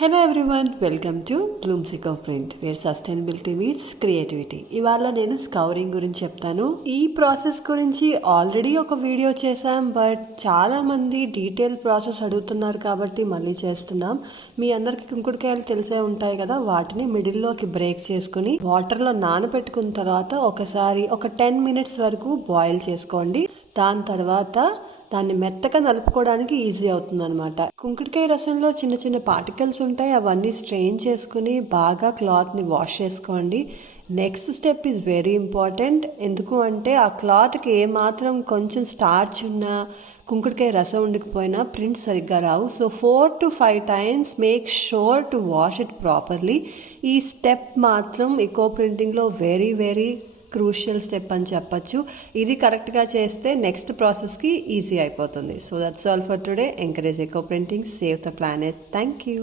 Hello everyone, welcome to Blooms Eco Print where sustainability meets creativity. ఇవాళ నేను scouring గురించి చెప్తాను. ఈ ప్రాసెస్ గురించి ఆల్రెడీ ఒక వీడియో చేశాం, బట్ చాలా మంది డీటెయిల్ ప్రాసెస్ అడుగుతున్నారు కాబట్టి మళ్ళీ చేస్తున్నాం. మీ అందరికి కుంకుడుకాయలు తెలిసే ఉంటాయి కదా, వాటిని మిడిల్లోకి బ్రేక్ చేసుకుని వాటర్లో నానబెట్టుకున్న తర్వాత ఒకసారి ఒక 10 minutes వరకు బాయిల్ చేసుకోండి. దాని తర్వాత దాన్ని మెత్తగా నలుపుకోవడానికి ఈజీ అవుతుంది అనమాట. కుంకుడుకాయ రసంలో చిన్న చిన్న పార్టికల్స్ ఉంటాయి, అవన్నీ స్ట్రెయిన్ చేసుకుని బాగా క్లాత్ని వాష్ చేసుకోండి. Next step is very important. ఎందుకు అంటే ఆ క్లాత్కి ఏమాత్రం కొంచెం స్టార్చ్ ఉన్నా, కుంకుడుకాయ రసం ఉండకపోయినా ప్రింట్ సరిగ్గా రావు. So 4 to 5 times make sure to wash it properly. ఈ స్టెప్ మాత్రం ఎకో ప్రింటింగ్లో వెరీ వెరీ క్రూషియల్ స్టెప్ అని చెప్పచ్చు. ఇది కరెక్ట్గా చేస్తే నెక్స్ట్ ప్రాసెస్కి ఈజీ అయిపోతుంది. So that's all for today. Encourage eco printing, save the planet. Thank you.